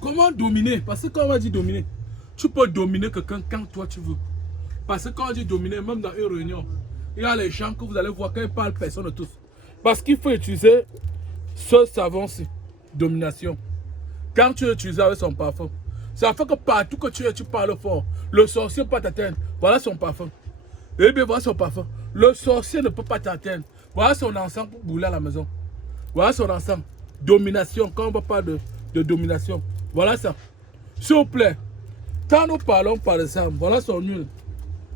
Comment dominer? Parce que quand on va dire dominer, tu peux dominer quelqu'un quand toi tu veux. Parce que quand on dit dominer, même dans une réunion, il y a les gens que vous allez voir quand ils parlent, personne ne tous. Parce qu'il faut utiliser ce savon-ci, domination. Quand tu l'utilises avec son parfum, ça fait que partout que tu es, tu parles fort. Le sorcier ne peut pas t'atteindre. Voilà son parfum. Eh bien, voilà son parfum. Le sorcier ne peut pas t'atteindre. Voilà son encens pour brûler à la maison. Voilà son encens. Domination. Quand on parle de domination, voilà ça. S'il vous plaît, quand nous parlons par exemple, voilà son huile.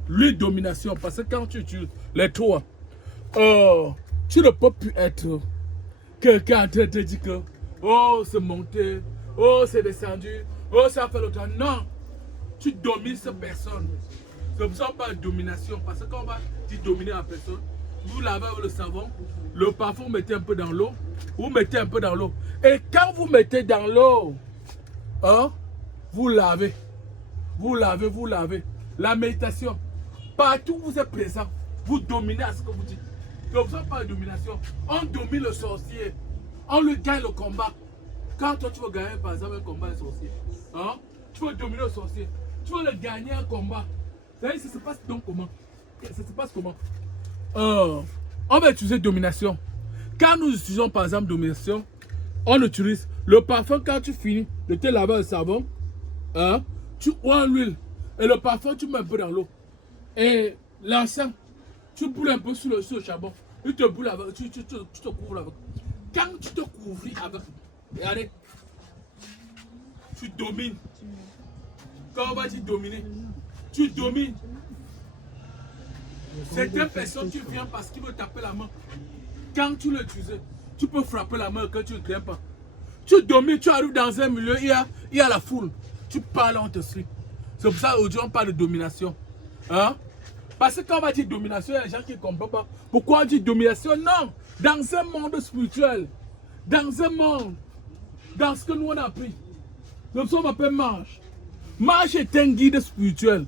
L'huile domination. Parce que quand tu utilises les trois, tu ne peux plus être quelqu'un en train de te dire que oh, c'est monté, oh, c'est descendu, oh, ça fait le temps. Non, tu domines cette personne. C'est pour ça qu'on parle de domination. Parce que quand on va dire dominer la personne, vous lavez avec le savon, le parfum, vous mettez un peu dans l'eau, vous mettez un peu dans l'eau. Et quand vous mettez dans l'eau, hein, vous lavez, vous lavez, vous lavez. La méditation, partout où vous êtes présent, vous dominez à ce que vous dites. C'est pour ça qu'on parle de domination. On domine le sorcier, on lui gagne le combat. Quand toi tu veux gagner par exemple un combat de sorcier, hein, tu veux dominer le sorcier, tu veux le gagner un combat. Vous savez, ça se passe donc comment? Ça se passe comment? On va utiliser domination. Quand nous utilisons par exemple domination, on utilise le parfum quand tu finis de te laver le savon, hein, tu oins l'huile et le parfum tu mets un peu dans l'eau. Et l'encens, tu brûles un peu sur le charbon. Tu te brûles avec, tu te couvres avec. Quand tu te couvres avec, regardez, tu domines. Quand on va dire dominer, tu domines. Certaines personnes, tu viens parce qu'ils veulent taper la main. Quand tu l'utilises, tu peux frapper la main quand tu ne viens pas. Tu domines, tu arrives dans un milieu, il y a la foule. Tu parles, on te suit. C'est pour ça qu'aujourd'hui, on parle de domination. Hein? Parce que quand on va dire domination, il y a des gens qui ne comprennent pas. Pourquoi on dit domination? Non! Dans un monde spirituel, dans un monde, dans ce que nous on a appris, nous sommes appelés Marche. Marche est un guide spirituel.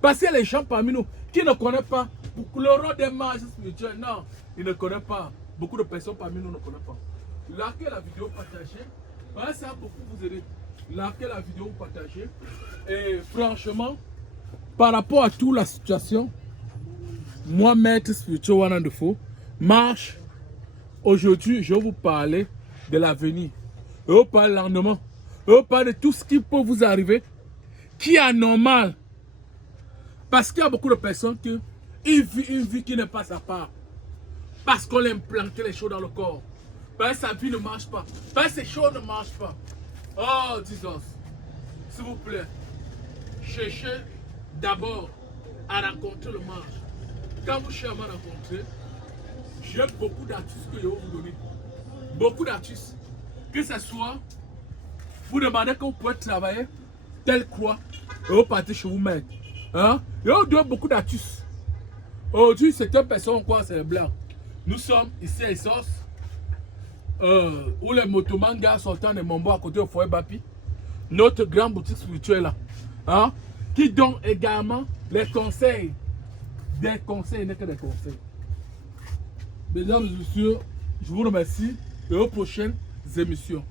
Parce qu'il y a les gens parmi nous qui ne connaissent pas le rôle des mages spirituels. Non, ils ne connaissent pas. Beaucoup de personnes parmi nous ne connaissent pas. Likez la vidéo, partagez. Ouais, ça va beaucoup vous aider. Likez la vidéo, partagez. Et franchement, par rapport à toute la situation, moi, maître spirituel One and the Four, Marche, aujourd'hui, je vais vous parler de l'avenir. Je vais vous parler de l'endemain. Je vais vous parler de tout ce qui peut vous arriver, qui est anormal. Parce qu'il y a beaucoup de personnes qui vivent une vie qui n'est pas sa part. Parce qu'on a implanté les choses dans le corps. Parce que sa vie ne marche pas. Parce que ces choses ne marchent pas. Oh, Jesus. S'il vous plaît, cherchez d'abord à rencontrer le marche. Quand vous cherchez à me rencontrer, j'ai beaucoup d'artistes que je vais vous donner. Beaucoup d'artistes. Que ce soit, vous demandez que vous pouvez travailler telle croix et vous partez chez vous-même. Hein? Et on doit beaucoup d'artistes. Aujourd'hui, certaines personnes, quoi, c'est les blancs. Nous sommes ici à Essos, où les motomangas sortant de Mombo à côté du foyer Bapi. Notre grande boutique spirituelle là. Hein? Qui donne également les conseils. Des conseils, n'est que des conseils. Mesdames et messieurs, je vous remercie et aux prochaines émissions.